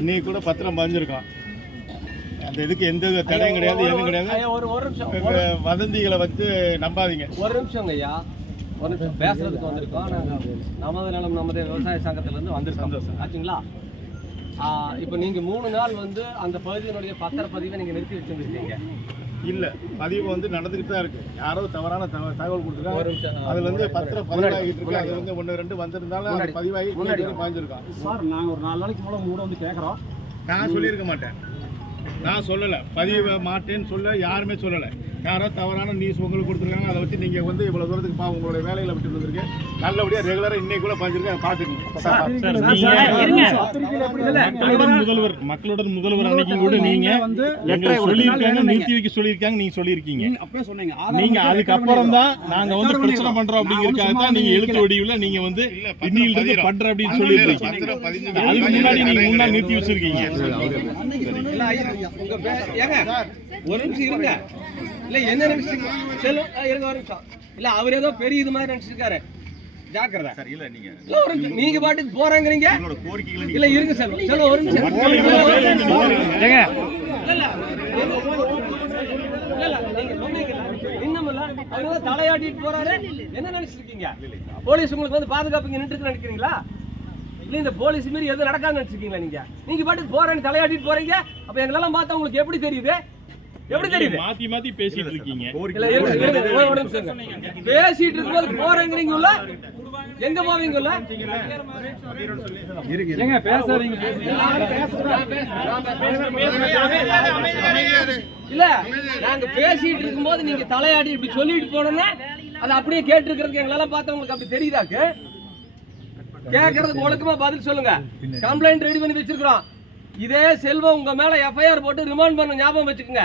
இன்னைக்கு கூட பத்திரம் பதிஞ்சிருக்கோம் அந்த இதுக்கு எந்த தடையும் கிடையாது எதுவும் கிடையாது. ஒரு ஒரு நிமிஷம் வதந்திகளை வச்சு நம்பாதீங்க. ஒரு நிமிஷம் ஐயா ஒரு நிமிஷம். பேசுறதுக்கு வந்திருக்கோம். நாங்க நமது நலம் நமது விவசாய சங்கத்துல இருந்து வந்திருக்கோம். ஆச்சுங்களா? இப்போ நீங்க மூணு நாள் வந்து அந்த பகுதியினுடைய பத்திரப்பதிவை நீங்க நிறுத்தி வச்சிருந்துருக்கீங்க. இல்ல பதிவு வந்து நடந்துகிட்டு தான் இருக்கு யாரோ தவறான தகவல் கொடுத்துருக்காங்க அதுல வந்து பத்திரம் பதிவாகிட்டு இருக்கு. அது வந்து ஒன்று ரெண்டு வந்திருந்தாலும் அது. பதிவாகி முன்னாடி. பாய்ஞ்சிருக்கோம் சார் நாங்கள் ஒரு நாலு நாளைக்கு மூலம் கூட வந்து கேட்குறோம் நான் சொல்லியிருக்க மாட்டேன் நான் சொல்லலை பதிவு மாட்டேன்னு சொல்ல யாருமே சொல்லலை யாரோ தவறான நியூஸ் உங்களுக்கு கொடுத்துருக்காங்க அதை வச்சு நீங்கள் வந்து இவ்வளோ தூரத்துக்கு பா உங்களுடைய வேலையில் விட்டு வந்திருக்கு நல்லபடியாக ரெகுலராக இன்னைக்கு கூட பாஞ்சிருக்கேன் பார்த்துக்கோங்க முதல்வர் மக்களுடன் முதல்வர் அன்னைக்கு கூட நீங்க வந்து சொல்லியிருக்காங்க நிறுத்தி வைக்க சொல்லியிருக்காங்க நீங்க சொல்லியிருக்கீங்க அப்பவே சொன்னீங்க நீங்க அதுக்கப்புறம் தான் நாங்க வந்து பிரச்சனை பண்றோம் அப்படிங்கறதுக்காக தான் நீங்க எழுத்து வடிவுல நீங்க வந்து இன்னில இருந்து பண்ற அப்படின்னு சொல்லியிருக்கீங்க அதுக்கு முன்னாடி நீங்க முன்னாடி நிறுத்தி வச்சிருக்கீங்க ஒரு நிமிஷம் இருங்க இல்ல என்ன நினைச்சிருக்கீங்க செல்லும் இருங்க ஒரு நிமிஷம். இல்ல அவர் ஏதோ பெரிய இது மாதிரி நினைச்சிருக்காரு ஜாக்கிரதை. இல்ல நீங்க. இல்ல ஒரு நிமிஷம். நீங்க பாட்டுக்கு போறாங்கறீங்க? உங்களோட கோரிக்கைகளை இல்ல இருங்க செல்வம் செல்வம் ஒரு நிமிஷம். ஏங்க. இல்ல, இல்ல. இல்ல, இல்ல, நீங்க சொன்னீங்கல்ல, இன்னுமில்ல, அவர் வந்து தலையாட்டிட்டு போறாரு. என்ன நினைச்சிருக்கீங்க? போலீஸ் உங்களுக்கு வந்து பாதுகாப்பு இங்க நின்று நினைக்கிறீங்களா? இல்ல இந்த போலீஸ் மீறி எதுவும் நடக்காதுன்னு நினைச்சிருக்கீங்களா நீங்க? நீங்க பாட்டுக்கு போறேன்னு தலையாட்டிட்டு போறீங்க. அப்ப எங்களெல்லாம் பார்த்தா உங்களுக்கு எப்படி தெரியுது? எப்படி தெரியுது? மாத்தி மாத்தி பேசிட்டு இருக்கீங்க. பேசிட்டு இருக்கும்போது போறேங்கிறீங்கல்ல எங்க போவீங்கல்ல? ஏங்க பேசாதீங்க இல்ல நாங்க பேசிட்டு இருக்கும்போது நீங்க தலையாடி இப்படி சொல்லிட்டு போனோம்னா அதை அப்படியே கேட்டு இருக்கிறதுக்கு எங்களால பார்த்தா உங்களுக்கு அப்படி தெரியுதாக்கு கேட்கறதுக்கு ஒழுக்கமா பதில் சொல்லுங்க. கம்ப்ளைண்ட் ரெடி பண்ணி வச்சிருக்கிறோம். இதே செல்வம் உங்க மேல எஃப்ஐஆர் போட்டு ரிமாண்ட் பண்ண ஞாபகம் வச்சுக்கோங்க.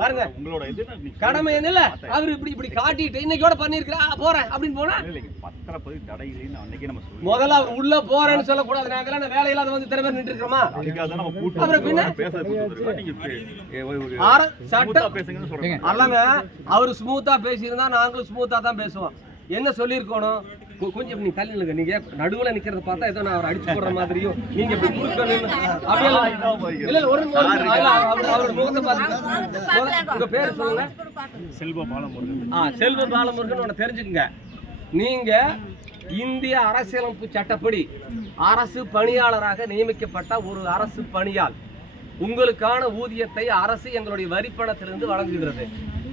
பாருங்க. உங்களோட கடமை என்ன இல்ல அவர் இப்படி இப்படி காட்டிட்டு இன்னைக்கோட போறேன் அப்படின்னு போனா பத்திரப்பதிவு தடை இல்லைன்னு அன்னைக்கே நம்ம சொல்லி முதல்ல அவர் உள்ள போறேன்னு சொல்லக்கூடாது. அந்த வேலையில்லாத வந்து திறமை நின்று இருக்கிறோமா அப்புறம் பின்ன? பேச நீங்க ஆர சட்டம் பேசுங்கன்னு சொல்றேன். அல்லங்க அவர் ஸ்மூத்தா பேசியிருந்தா நாங்களும் ஸ்மூத்தா தான் பேசுவோம். என்ன சொல்லியிருக்கணும்? கொஞ்சம் நீ தள்ளி நில்லுங்க. நீங்க நடுவுல நிக்கிறத பார்த்தா ஏதோ நான் அவர் அடிச்சு போடுற மாதிரியும் நீங்க இல்ல இல்ல ஒரு அவரோட முகத்தை பார்த்து உங்க பேர் சொல்லுங்க. செல்வ பாலமுருகன். ஆ செல்வ பாலமுருகன் ஒன்று தெரிஞ்சுக்கங்க. நீங்க இந்திய அரசியலமைப்பு சட்டப்படி அரசு பணியாளராக நியமிக்கப்பட்ட ஒரு அரசு பணியாள் உங்களுக்கான ஊதியத்தை அரசு எங்களுடைய வரிப்பணத்திலிருந்து வழங்குகிறது.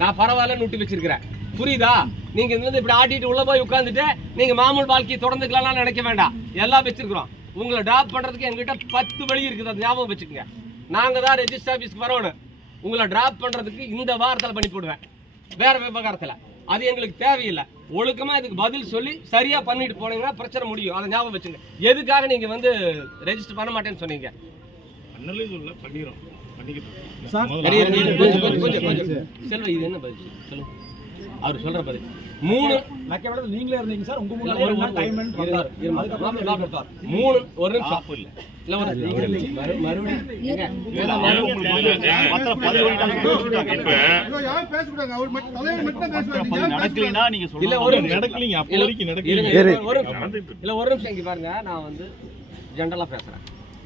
நான் பரவாயில்லன்னு விட்டு வச்சிருக்கிறேன். புரியுதா? நீங்க இருந்து இப்படி ஆட்டிட்டு உள்ள போய் உட்காந்துட்டு நீங்க மாமூல் வாழ்க்கையை தொடர்ந்துக்கலாம் நினைக்க வேண்டாம். எல்லாம் வச்சிருக்கிறோம். உங்களை டிராப் பண்றதுக்கு எங்ககிட்ட பத்து வழி இருக்குது. அது ஞாபகம் வச்சுக்கோங்க. நாங்க தான் ரெஜிஸ்டர் ஆஃபீஸ்க்கு வரணும் உங்களை டிராப் பண்றதுக்கு இந்த வாரத்தில் பண்ணி போடுவேன். வேற விவகாரத்தில். அது எங்களுக்கு தேவையில்லை. ஒழுக்கமாக இதுக்கு பதில் சொல்லி சரியாக பண்ணிட்டு போனீங்கன்னா பிரச்சனை முடியும். அதை ஞாபகம் வச்சுங்க எதுக்காக நீங்கள் வந்து ரெஜிஸ்டர் பண்ண மாட்டேன்னு சொன்னீங்க? அண்ணலே சொல்ல பண்ணிக்கிட்டு இது என்ன பதில்? சொல்லுங்க. அவர் சொல்ற பதில். மூணு நீங்களே இருந்தீங்க சார். உங்க. மூணு ஒரு நிமிஷம். இல்ல. இல்ல ஒரு நடக்கலைன்னா நீங்க இல்ல ஒரு நடக்கலீங்க. அப்ப இல்ல, வரைக்கும் இருங்க, நடக்கலீங்க. இருங்க, ஒரு நிமிஷம். இல்ல ஒரு நிமிஷம் இங்க பாருங்க. நான் வந்து ஜென்ரலா பேசுறேன்.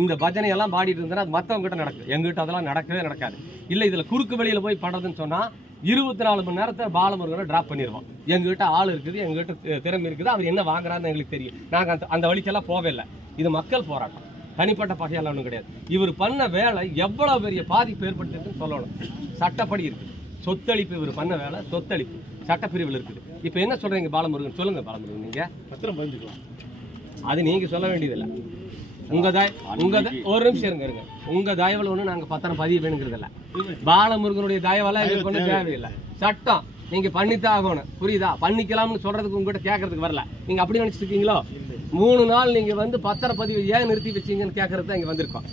இந்த பஜனை எல்லாம் பாடிட்டு இருந்தா அது மற்றவங்க கிட்ட நடக்கும் எங்ககிட்ட அதெல்லாம் நடக்கவே நடக்காது. இல்லை இதில் குறுக்கு வழியில் போய் பண்ணுறதுன்னு சொன்னால் இருபத்தி நாலு மணி நேரத்தை பாலமுருகனை ட்ராப் பண்ணிடுவோம் எங்ககிட்ட ஆள் இருக்குது எங்ககிட்ட திறமை இருக்குது அவர் என்ன வாங்குறாருன்னு எங்களுக்கு தெரியும். நாங்கள் அந்த அந்த வழிக்கெல்லாம் போவே இல்லை. இது மக்கள் போராட்டம். தனிப்பட்ட பகையெல்லாம் ஒன்றும் கிடையாது. இவர் பண்ண வேலை எவ்வளவு பெரிய பாதிப்பு ஏற்படுத்திருக்குன்னு சொல்லணும். சட்டப்படி இருக்குது. சொத்தளிப்பு இவர் பண்ண வேலை சொத்தளிப்பு. சட்டப்பிரிவில் இருக்குது. இப்போ என்ன சொல்றீங்க பாலமுருகன்? சொல்லுங்க பாலமுருகன் நீங்க. பத்திரம் பதிஞ்சுக்கலாம். அது நீங்க சொல்ல வேண்டியதில்லை. உங்க தாய் உங்க த- ஒரு நிமிஷம் இருங்க இருங்க. உங்க தயவுல ஒண்ணு நாங்க பத்திரம் பதிவு வேணுங்கிறதில்ல. பாலமுருகனுடைய தயவெல்லாம் எங்களுக்கு ஒன்றும் தேவையில்லை. சட்டம் நீங்க பண்ணித்தான் ஆகணும். புரியுதா? பண்ணிக்கலாம்னு சொல்றதுக்கு உங்ககிட்ட கேட்கறதுக்கு வரல. நீங்க அப்படி நினைச்சிட்டு இருக்கீங்களோ? மூணு நாள் நீங்க வந்து பத்திரப்பதிவு ஏன் நிறுத்தி வச்சீங்கன்னு கேட்கறது தான் இங்க வந்திருக்கோம்.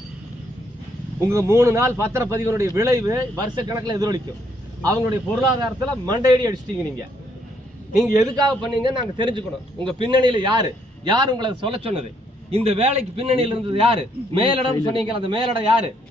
உங்க மூணு நாள் பத்திரப்பதிவினுடைய விளைவு வருஷ கணக்குல எதிரொலிக்கும். அவங்களுடைய பொருளாதாரத்துல மண்டையடி அடிச்சிட்டீங்க நீங்க. நீங்க எதுக்காக பண்ணீங்கன்னு நாங்க தெரிஞ்சுக்கணும். உங்க பின்னணியில யாரு? யார் உங்களை சொல்ல சொன்னது? இந்த வேலைக்கு பின்னணியில் இருந்தது யாரு? மேலிடம் சொன்னீங்க அந்த மேலிடம் யாரு?